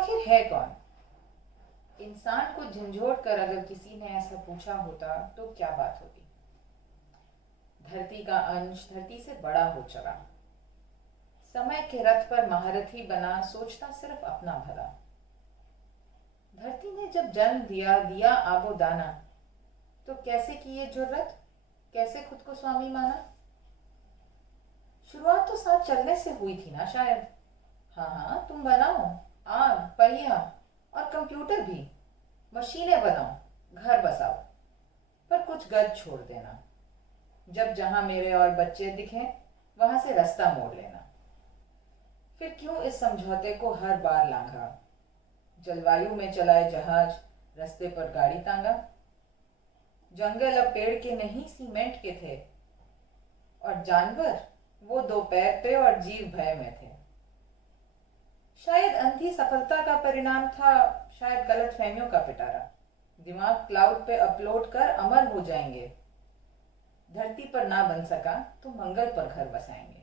आखिर है कौन? इंसान को झंझोड़ कर अगर किसी ने ऐसा पूछा होता तो क्या बात होती? धरती का अंश धरती से बड़ा हो चला, समय के रथ पर महारथी बना, सोचता सिर्फ अपना भला। धरती ने जब जन्म दिया, दिया आबो दाना, तो कैसे की ये जुर्रत, कैसे खुद को स्वामी माना? शुरुआत तो साथ चलने से हुई थी ना शायद। हाँ हाँ तुम बनाओ, आग पहिया और कंप्यूटर भी, मशीनें बनाओ, घर बसाओ, पर कुछ गज छोड़ देना। जब जहां मेरे और बच्चे दिखें वहां से रास्ता मोड़ लेना। फिर क्यों इस समझौते को हर बार लांघा? जलवायु में चलाए जहाज, रास्ते पर गाड़ी तांगा। जंगल अब पेड़ के नहीं सीमेंट के थे, और जानवर वो दो पैर पे और जीव भय में थे। शायद अंधी सफलता का परिणाम था, शायद गलत फहमियों का पिटारा। दिमाग क्लाउड पे अपलोड कर अमर हो जाएंगे। धरती पर ना बन सका तो मंगल पर घर बसाएंगे।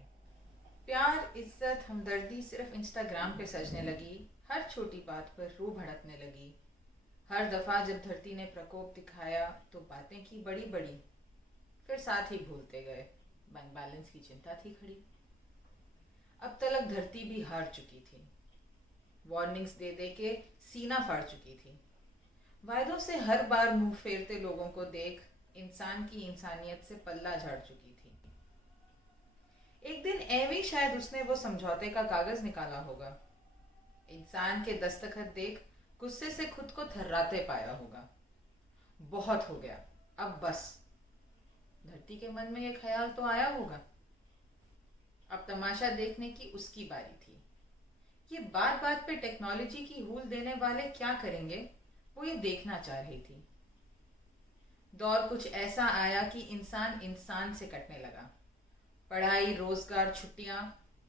प्यार, इज्जत, हमदर्दी सिर्फ इंस्टाग्राम पे सजने लगी। हर छोटी बात पर रूह भड़कने लगी। हर दफा जब धरती ने प्रकोप दिखाया तो बातें की बड़ी बड़ी, फिर साथ ही भूलते गए। बैंक बैलेंस की चिंता थी खड़ी। अब तलक धरती भी हार चुकी थी। वार्निंग्स दे दे के सीना फाड़ चुकी थी। वायदों से हर बार मुंह फेरते लोगों को देख इंसान की इंसानियत से पल्ला झाड़ चुकी थी। एक दिन एवी शायद उसने वो समझौते का कागज निकाला होगा। इंसान के दस्तखत देख गुस्से से खुद को थर्राते पाया होगा। बहुत हो गया, अब बस। धरती के मन में ये ख्याल तो आया होगा। अब तमाशा देखने की उसकी बारी थी। ये बात बात पे टेक्नोलॉजी की हूल देने वाले क्या करेंगे, वो ये देखना चाह रही थी। दौर कुछ ऐसा आया कि इंसान इंसान से कटने लगा। पढ़ाई, रोजगार, छुट्टियां,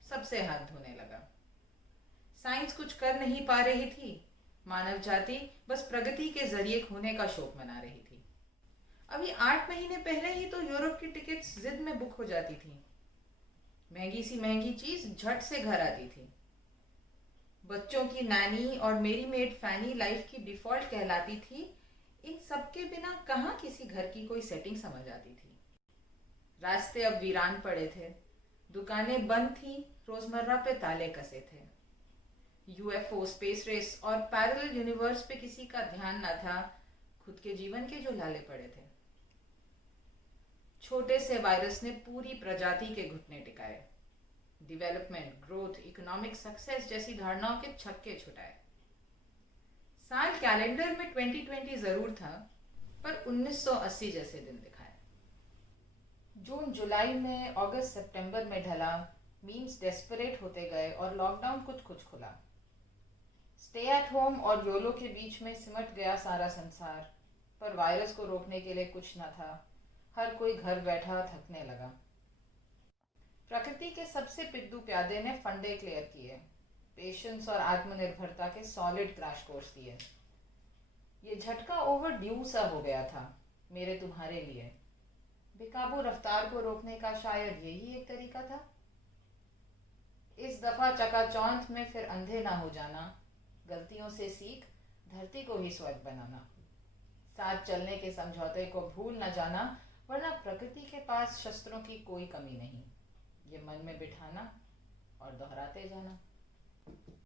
सबसे हाथ धोने लगा। साइंस कुछ कर नहीं पा रही थी। मानव जाति बस प्रगति के जरिए खोने का शोक मना रही थी। अभी 8 महीने पहले ही तो यूरोप की टिकट्स जिद में बुक हो जाती थी। महंगी सी महंगी चीज झट से घर आती थी। बच्चों की नानी और मेरी मेड फैनी लाइफ की डिफॉल्ट कहलाती थी। इन सब के बिना कहाँ किसी घर की कोई सेटिंग समझ आती थी। रास्ते अब वीरान पड़े थे, दुकानें बंद थी, रोजमर्रा पे ताले कसे थे। यूएफओ, स्पेस रेस और पैरेलल यूनिवर्स पे किसी का ध्यान न था। खुद के जीवन के जो लाले पड़े थे। छोटे से वायरस ने पूरी प्रजाति के घुटने टिकाए। डेवलपमेंट, ग्रोथ, इकोनॉमिक सक्सेस जैसी धारणाओं के छक्के छुटाए। साल कैलेंडर में 2020 जरूर था, पर 1980 जैसे दिन दिखाए। जून जुलाई में, अगस्त सितंबर में ढला। मीम्स डेस्परेट होते गए और लॉकडाउन कुछ कुछ खुला। स्टे एट होम और योलो के बीच में सिमट गया सारा संसार। पर वायरस को रोकने के लिए कुछ न था। हर कोई घर बैठा थकने लगा। प्रकृति के सबसे पिद्दू प्यादे ने फंडे क्लियर किए। पेशेंस और आत्मनिर्भरता के सॉलिड क्रैश कोर्स दिए। ये झटका ओवर ड्यू सा हो गया था मेरे तुम्हारे लिए। बेकाबू रफ्तार को रोकने का शायद यही एक तरीका था। इस दफा चकाचौंध में फिर अंधे ना हो जाना। गलतियों से सीख धरती को ही स्वर्ग बनाना। साथ चलने के समझौते को भूल न जाना, वरना प्रकृति के पास शस्त्रों की कोई कमी नहीं। ये मन में बिठाना और दोहराते जाना।